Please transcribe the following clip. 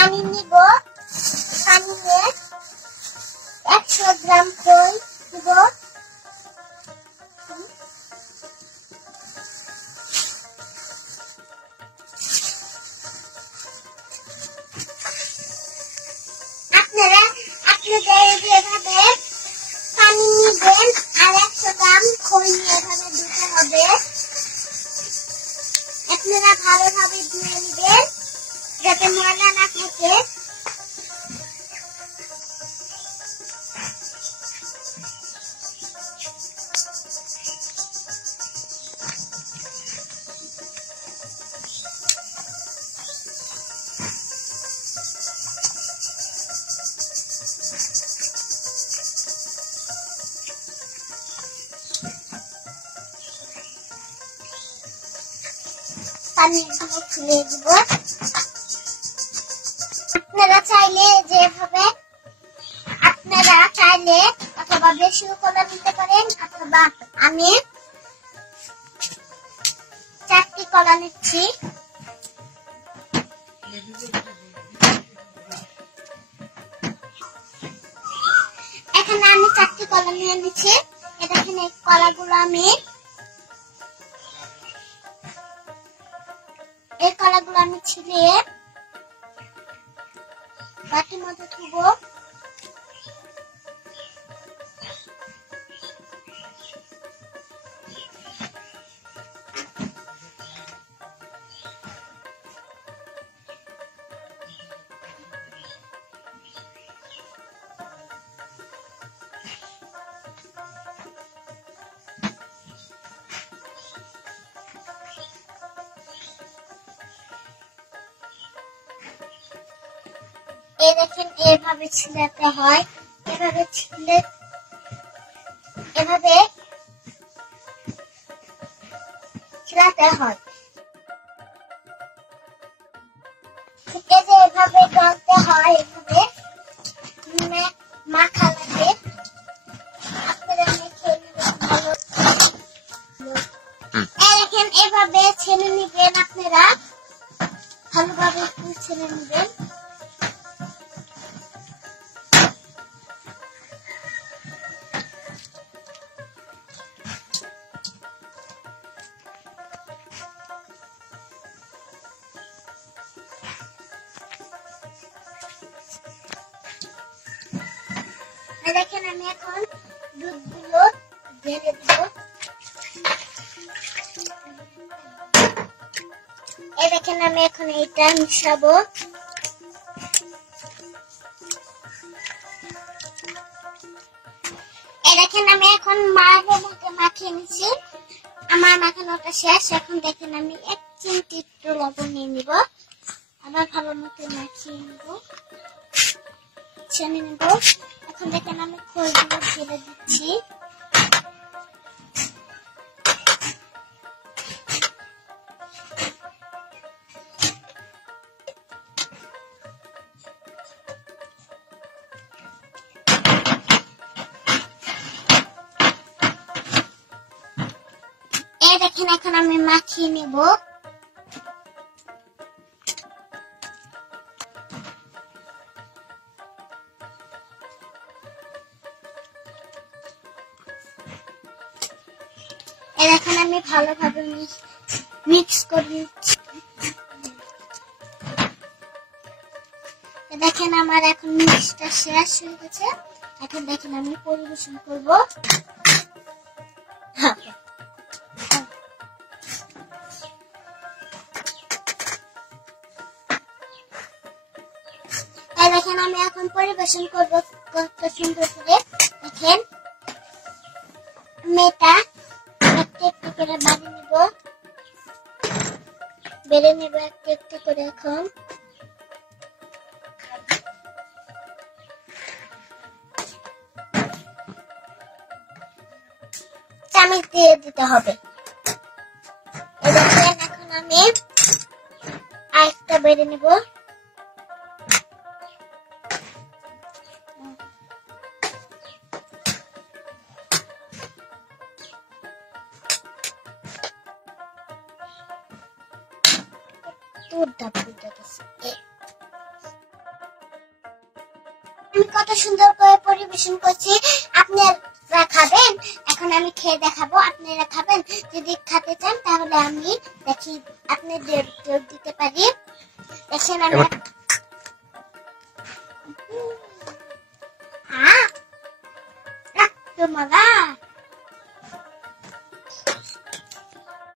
পানি নিব, পানিতে 100 গ্রাম খই দিব, আপনারা যেভাবে পানি নিবেন আর 100 গ্রাম খই নিয়ে এভাবে দিতে হবে। আপনারা ভালোভাবে ধুয়ে নেবেন যাতে ময়লা না থাকে। পানিগুলো খুলে দিব। আপনারা চাইলে অথবা বেশিও কলা নিতে পারেন, অথবা আমি 4টি কলা নিচ্ছি। এখানে আমি 4টি কলা নিয়ে নিচ্ছি। এখানে কলাগুলো আমি ছিলিয়ে বাটির মধ্যে ধুবো। এই দেখেন এভাবে ছিলাতে হয়, এভাবে ছিলাতে হয়। এভাবে গলতে হয়, এভাবে মাখা লাগে। আপনারা মেখে নেবেন ভালো। দেখেন এভাবে ছেনে নিবেন, আপনারা ভালোভাবে ছেনে নিবেন। দেখেন আমি এখন দুধগুলো ঢেলে দিব। দেখেন আমি এখন এইটা মিশাবো। দেখেন আমি এখন মাখিয়ে নিচ্ছি। আমার মাখানোটা শেষ। এখন দেখেন আমি 1 চিমটি একটু লবণ নিয়ে নিব, আবার ভালো মতো মাখিয়ে নিব, ছেনে নিব। এখন দেখেন আমি খইগুলো ঢেলে দিচ্ছি। দেখেন এখন আমি মাখিয়ে নেব। এখন আমি ভালোভাবে মিক্স করে নিচ্ছি। দেখেন আমার এখন মিক্সটা শেষ হয়ে গেছে। এখন দেখেন আমি পরিবেশন করব। দেখেন আমি এখন পরিবেশন করব কত সুন্দর করে। দেখেন আমি এটা একটু একটু করে বেড়ে নেব একটু একটু করে। এখন চামচ দিয়ে দিতে হবে। দেখেন এখন আমি আরেকটা বেড়ে নেব। আমি কত সুন্দর করে পরিবেশন করছি, আপনারা খাবেন। এখন আমি খেয়ে দেখাবো, আপনারা খাবেন। যদি খেতে চান তাহলে আমি দেখি আপনাদের দিতে পারি। দেখেন আমি